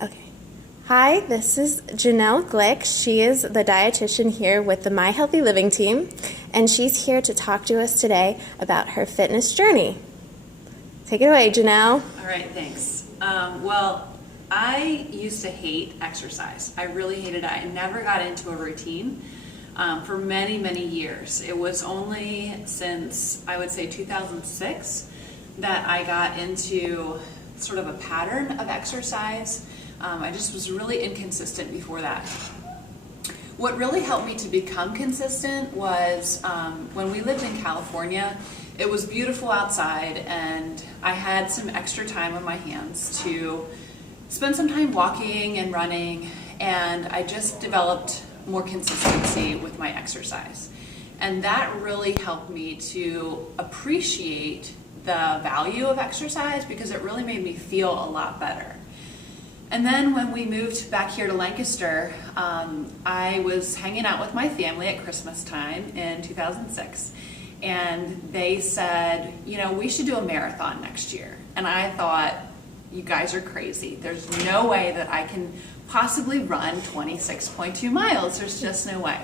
Okay. Hi, this is Janelle Glick. She is the dietitian here with the MyHealthyLiving team, and she's here to talk to us today about her fitness journey. Take it away, Janelle. All right, thanks. Well, I used to hate exercise. I really hated it. I never got into a routine for many, many years. It was only since, I would say, 2006 that I got into sort of a pattern of exercise. I just was really inconsistent before that. What really helped me to become consistent was when we lived in California. It was beautiful outside and I had some extra time on my hands to spend some time walking and running, and I just developed more consistency with my exercise. And that really helped me to appreciate the value of exercise because it really made me feel a lot better. And then when we moved back here to Lancaster, I was hanging out with my family at Christmas time in 2006. And they said, we should do a marathon next year. And I thought, you guys are crazy. There's no way that I can possibly run 26.2 miles. There's just no way.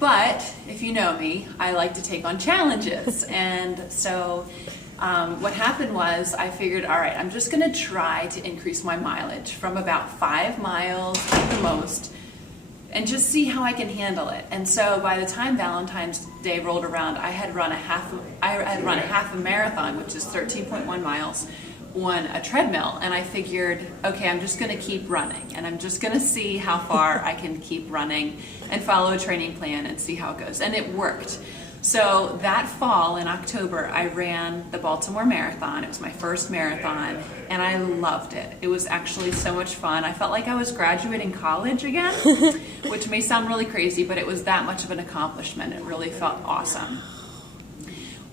But if you know me, I like to take on challenges. And so what happened was I figured, all right, I'm just going to try to increase my mileage from about 5 miles at the most and just see how I can handle it. And so by the time Valentine's Day rolled around, I had run a half a marathon, which is 13.1 miles, on a treadmill. And I figured, okay, I'm just gonna keep running and I'm just gonna see how far I can keep running and follow a training plan and see how it goes. And it worked. So that fall in October, I ran the Baltimore Marathon. It was my first marathon, and I loved it. It was actually so much fun. I felt like I was graduating college again, which may sound really crazy, but it was that much of an accomplishment. It really felt awesome.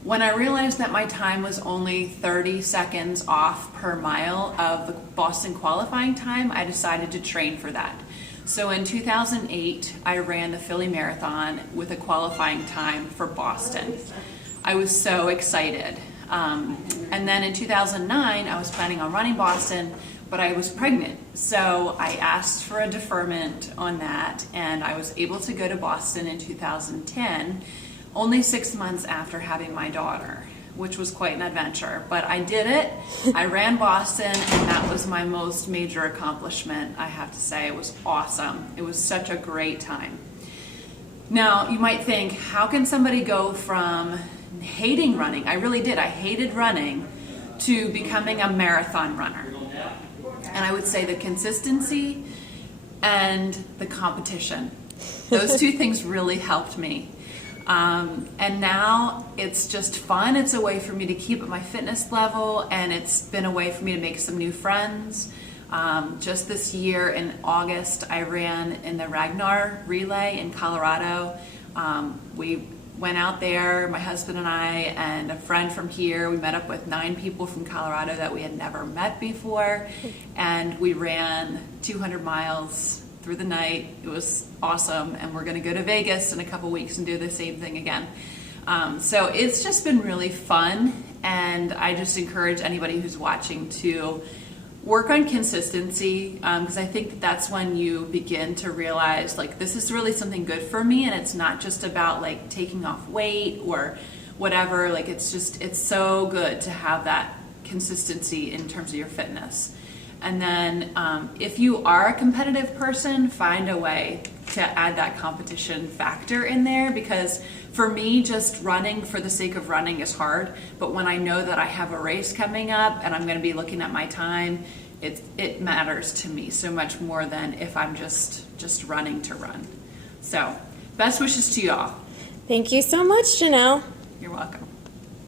When I realized that my time was only 30 seconds off per mile of the Boston qualifying time, I decided to train for that. So in 2008, I ran the Philly Marathon with a qualifying time for Boston. I was so excited. And then in 2009, I was planning on running Boston, but I was pregnant. So I asked for a deferment on that, and I was able to go to Boston in 2010, only 6 months after having my daughter, which was quite an adventure. But I did it. I ran Boston, and that was my most major accomplishment, I have to say. It was awesome. It was such a great time. Now, you might think, how can somebody go from hating running, I really did, I hated running, to becoming a marathon runner? And I would say the consistency and the competition. Those two things really helped me. And now it's just fun. It's a way for me to keep at my fitness level, and it's been a way for me to make some new friends. Just this year in August, I ran in the Ragnar Relay in Colorado. We went out there, my husband and I, and a friend from here. We met up with 9 people from Colorado that we had never met before, and we ran 200 miles through the night. It was awesome, and we're going to go to Vegas in a couple weeks and do the same thing again. So it's just been really fun, and I just encourage anybody who's watching to work on consistency, because I think that that's when you begin to realize, like, this is really something good for me, and it's not just about like taking off weight or whatever. Like, it's so good to have that consistency in terms of your fitness. And then if you are a competitive person, find a way to add that competition factor in there, because for me, just running for the sake of running is hard. But when I know that I have a race coming up and I'm going to be looking at my time, it matters to me so much more than if I'm just running to run. So best wishes to you all. Thank you so much, Janelle. You're welcome.